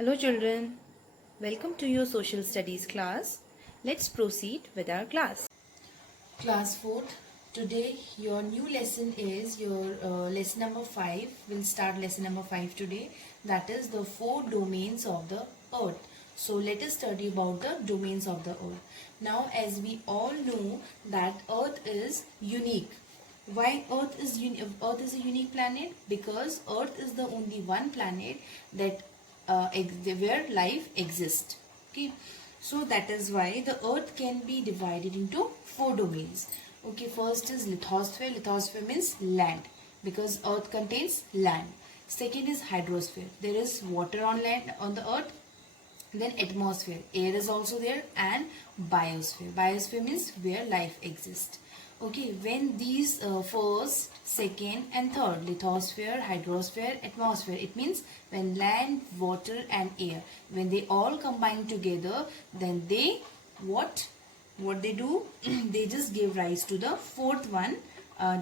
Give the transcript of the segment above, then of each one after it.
Hello children, welcome to your social studies class. Let's proceed with our class. Class 4th, today your new lesson is your lesson number 5. We'll start lesson number 5 today. That is the 4 domains of the earth. So let us study about the domains of the earth. Now as we all know that earth is unique. Why earth is a unique planet? Because earth is the only one planet that where life exists. Okay, so that is why the earth can be divided into 4 domains. Okay, first is lithosphere. Lithosphere means land, because earth contains land. Second is hydrosphere. There is water on land on the earth. Then atmosphere, air is also there. And biosphere. Biosphere means where life exists. Okay, when these first, second and third, lithosphere, hydrosphere, atmosphere, it means when land, water and air, when they all combine together, then they, what they do, they just give rise to the fourth one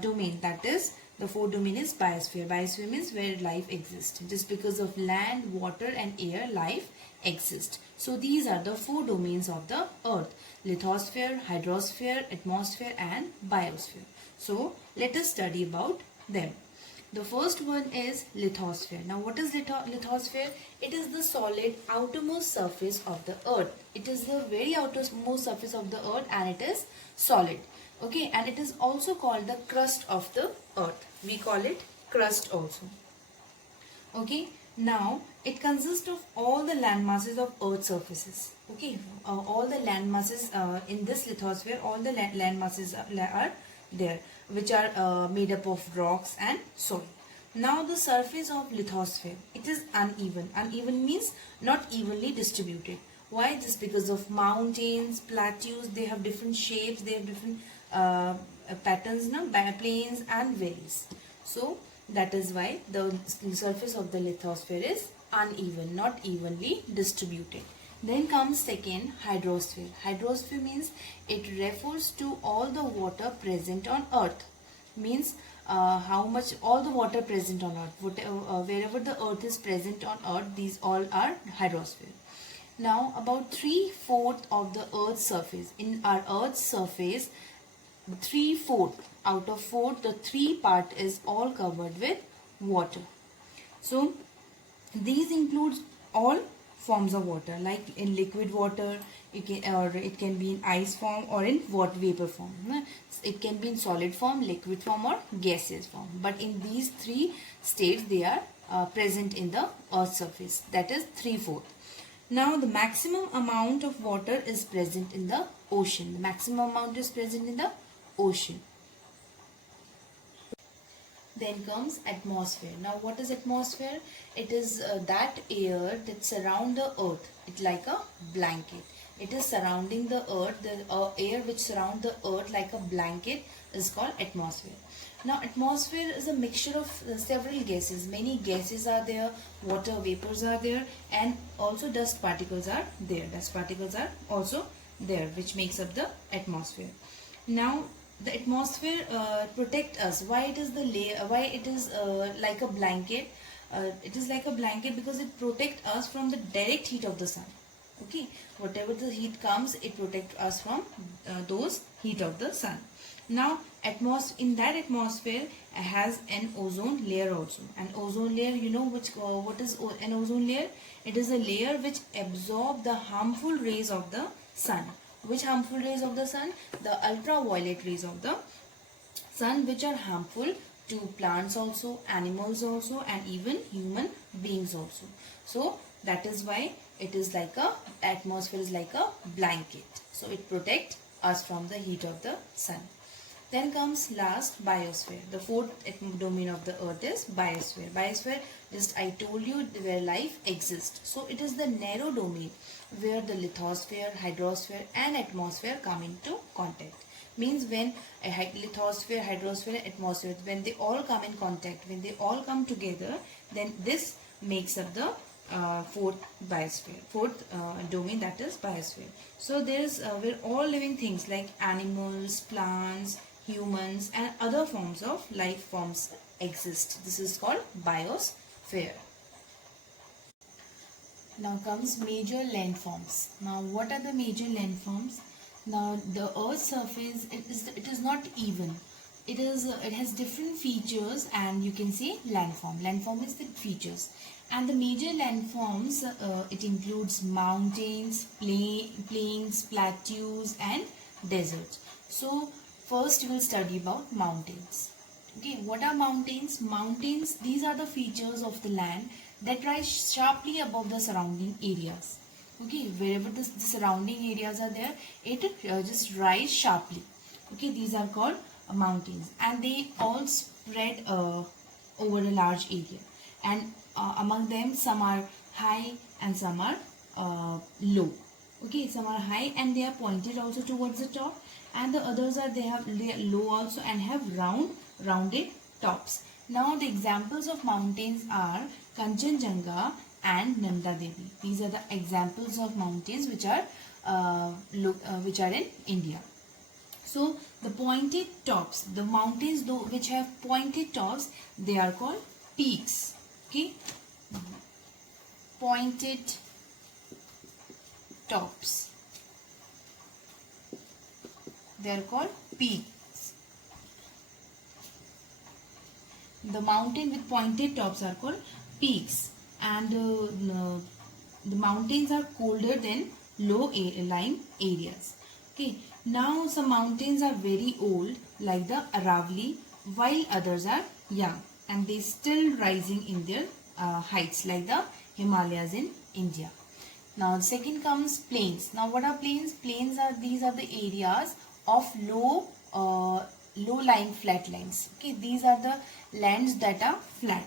domain. That is, the fourth domain is biosphere. Biosphere means where life exists. Just because of land, water and air, life exists. So these are the 4 domains of the earth: lithosphere, hydrosphere, atmosphere and biosphere. So let us study about them. The first one is lithosphere. Now what is lithosphere? It is the solid outermost surface of the earth. It is the very outermost surface of the earth and it is solid. Okay, and it is also called the crust of the earth. We call it crust also. Okay, now it consists of all the land masses of earth surfaces. Okay, all the land masses in this lithosphere, all the land masses are there, which are made up of rocks and soil. Now the surface of lithosphere, it is uneven. Uneven means not evenly distributed. Why? Just because of mountains, plateaus, they have different shapes, they have different patterns, no? Plains and valleys. So that is why the surface of the lithosphere is uneven, not evenly distributed. Then comes second, hydrosphere. Hydrosphere means it refers to all the water present on earth. Means how much all the water present on earth. Wherever the earth is present on earth, these all are hydrosphere. Now about 3/4 of the earth's surface. In our earth's surface, 3/4 out of 4, the 3 part is all covered with water. So these includes all forms of water, like in liquid water, it can be in ice form or in water vapor form. It can be in solid form, liquid form or gaseous form. But in these 3 states, they are present in the earth's surface. That is 3/4. Now the maximum amount of water is present in the ocean. The maximum amount is present in the ocean. Then comes atmosphere. Now what is atmosphere? It is that air that surround the earth. It's like a blanket. It is surrounding the earth. The air which surround the earth like a blanket is called atmosphere. Now atmosphere is a mixture of several gases. Many gases are there, water vapors are there, and also dust particles are there. Dust particles are also there, which makes up the atmosphere. Now the atmosphere protect us. Why it is the layer? Why it is like a blanket? It is like a blanket because it protects us from the direct heat of the sun. Okay, whatever the heat comes, it protects us from those heat of the sun. Now in that atmosphere has an ozone layer also. An ozone layer, you know what is an ozone layer? It is a layer which absorb the harmful rays of the sun. Which harmful rays of the sun? The ultraviolet rays of the sun, which are harmful to plants also, animals also, and even human beings also. So that is why it is like atmosphere is like a blanket. So it protects us from the heat of the sun. Then comes last, biosphere. The 4th domain of the earth is biosphere. Biosphere, just I told you, where life exists. So it is the narrow domain where the lithosphere, hydrosphere and atmosphere come into contact. Means when a lithosphere, hydrosphere and atmosphere, when they all come in contact, when they all come together, then this makes up the 4th biosphere, 4th domain, that is biosphere. So there is where all living things like animals, plants, humans and other forms of life forms exist. This is called biosphere. Now comes major landforms. Now what are the major landforms? Now the Earth's surface, it is not even. It has different features, and you can say landform. Landform is the features, and the major landforms it includes mountains, plains, plateaus, and deserts. So first we will study about mountains. Okay, what are mountains? Mountains, these are the features of the land that rise sharply above the surrounding areas. Okay, wherever the surrounding areas are there, it just rise sharply. Okay, these are called mountains, and they all spread over a large area. And among them, some are high and some are low. Okay, some are high and they are pointed also towards the top, and the others are they are low also and have rounded tops. Now the examples of mountains are Kanchenjunga and Nanda Devi. These are the examples of mountains which are in India. So the pointed tops, the mountains though which have pointed tops, they are called peaks. Okay, pointed tops, they are called peaks. The mountain with pointed tops are called peaks, and the mountains are colder than low-lying areas. Okay, now some mountains are very old like the Aravalli, while others are young and they still rising in their heights like the Himalayas in India. Now the second comes plains. Now what are plains? Plains are, these are the areas of low-lying flat lands. Okay, these are the lands that are flat.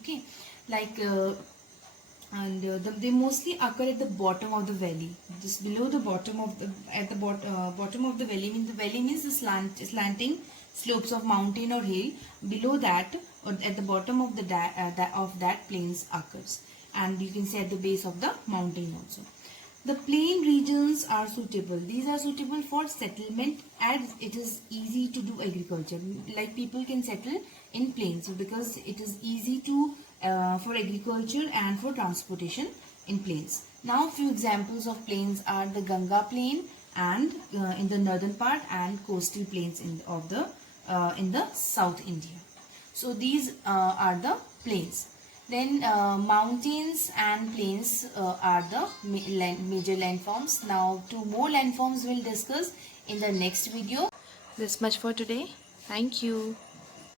Okay, like they mostly occur at the bottom of the valley, just below the bottom of the bottom of the valley. The valley means the slanting slopes of mountain or hill. Below that, or at the bottom of that plains occurs, and you can say at the base of the mountain also. The plain regions are suitable. These are suitable for settlement, as it is easy to do agriculture. Like people can settle in plains because it is easy to for agriculture and for transportation in plains. Now few examples of plains are the Ganga plain and in the northern part, and coastal plains in the South India. So these are the plains. Then mountains and plains are the major landforms. Now 2 more landforms we'll discuss in the next video. This much for today. Thank you.